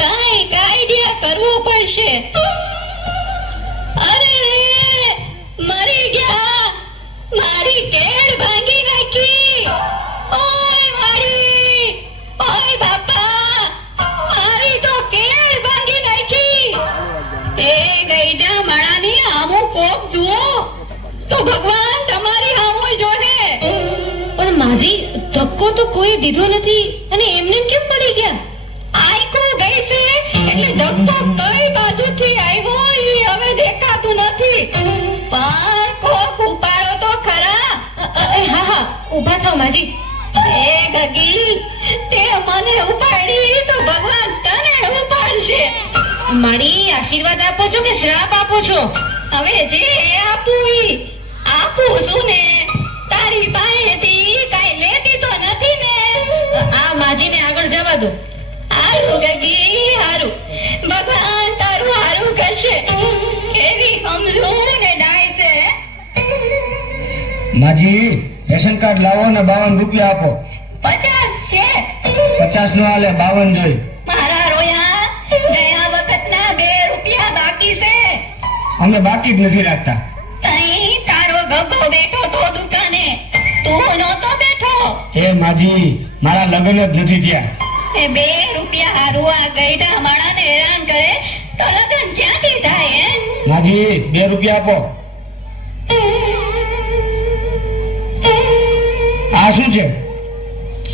કાંઈક આઈડિયા કરવો પડશે. અરે રે, મરી ગયા, મારી કેળ ભાંગી નાખી. ઓય મારી, ઓય બાપા, મારી તો કેળ ભાંગી નાખી. એ ગઈડા માણાની આમો કોક જુઓ તો ભગવાન તમારી આમો જોને. પણ માજી, ધક્કો તો કોઈ દીધો નથી અને એમને કેમ પડી ગયા? આઈકો ગઈ છે એટલે ધક્કો કઈ બાજુથી આવ્યો ઈ હવે દેખાતું નથી. પણ કોક ઉપાડો તો ખરા. હા હા, ઊભા થાઓ માજી. એ ગગી, તે મને ઉપાડી તો ભગવાન તને ઉપાડશે. મારી આશીર્વાદ આપો છો કે શ્રાપ આપો છો? હવે જે આપું છું ને. તારી પાસેથી કઈ લેતી તો નથી ને? આ માજીને આગળ જવા દો. હારું ગગી, હારું. ભગવાન તારું હારું કરશે. કેવી સમજુ ને ડાય છે. માજી, રેશન કાર્ડ લાવો ને 52 રૂપિયા આપો. 50 છે. 50 નો હાલે, 52 જોઈ. મારા રોયા, ગયા વખતના 2 રૂપિયા બાકી છે. અમે બાકી જ નથી રાખતા. તઈ તારો ગગો બેઠો તો દુકાને, તું નહોતો બેઠો. એ માજી, મારા લગ્ન જ નથી થયા. એ 2 રૂપિયા હારું આ ગઈડા માણાને હેરાન કરે તો લગન ક્યાંથી થાય હે? માજી, 2 રૂપિયા આપો. આ શું છે?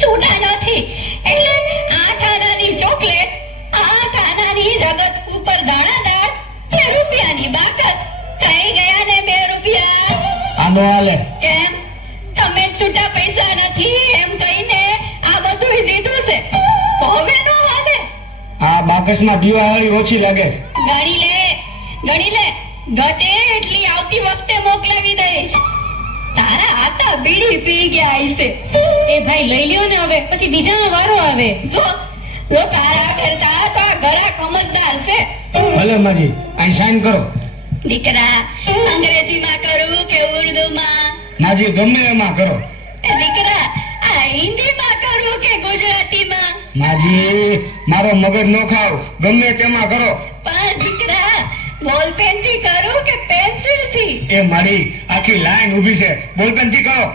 છૂટા નથી એટલે 8 આનાની ચોકલેટ, 8 આનાની જગત ઉપર દાણાદાર, 2 રૂપિયાની બાકસ. થઈ ગયા ને 2 રૂપિયા. આ નો હાલે. કેમ? તમે છૂટા પૈસા નથી એમ કહીને આ બધું દીધું છે. હવે નો હાલે. આ બાકસમાં દિવાળી ઓછી લાગે. ગણી લે. ઘટે એટલી આવતી વખતે મોકલાવી દઈશ. તારા આતા બીડી પી ગયા હશે. એ ભાઈ લઈ લ્યો ને, હવે પછી બીજાનો વારો આવે. જો તારા કરતા તો આ ઘરા સમજદાર છે. ભલે માજી, અહીં સાઈન કરો. દીકરા, અંગ્રેજીમાં કરું કે ઉર્દુમાં? માજી, ગમે એમાં કરો. દીકરા, આ હિન્દીમાં કરું કે ગુજરાતીમાં? માજી, મારો મગજ નો ખાવ, ગમે તેમાં કરો. પણ દીકરા, બોલપેન થી કરું કે પેન્સિલ થી? એ મારી આખી લાઈન ઊભી છે, બોલપેન થી કરો.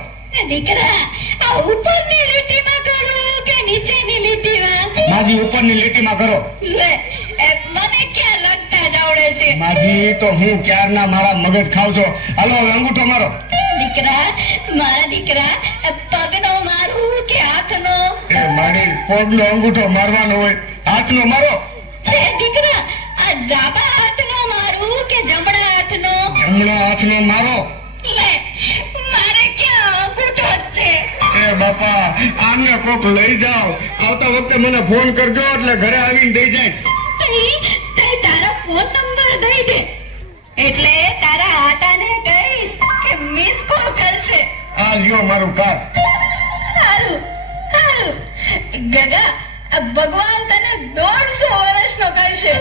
દીકરા, આ ઉપરની લીટીમાં કરું કે નીચેની લીટીમાં? માજી, ઉપરની લીટીમાં કરો. લે, મને ક્યાં લગતા જ આવડે છે. માજી, તો હું ક્યારના મારા મગજ ખાવ છો. હાલો હવે અંગૂઠો મારો. દીકરા, મારા દીકરા, પગનો મારું કે હાથનો? એ મારી, પગનો અંગૂઠો મારવાનો હોય, હાથનો મારો. દીકરા, આ ડાબા હાથનો મારું કે જમણા હાથનો? જમણા હાથનો મારો. લે, મારે ક્યાં અંગૂઠો જ છે. એ બાપા, આને કોક લઈ જાઓ. આવતા વખતે મને ફોન કરજો એટલે ઘરે આવીને દઈ જઈશ. તે તારા ફોન નંબર દઈ દે એટલે તારા આટાને કહીશ કે મિસ કોલ કરશે. આ લ્યો મારું કાર્ડ. સારું. ગગા, આ ભગવાન તને 150 વર્ષનો કરશે.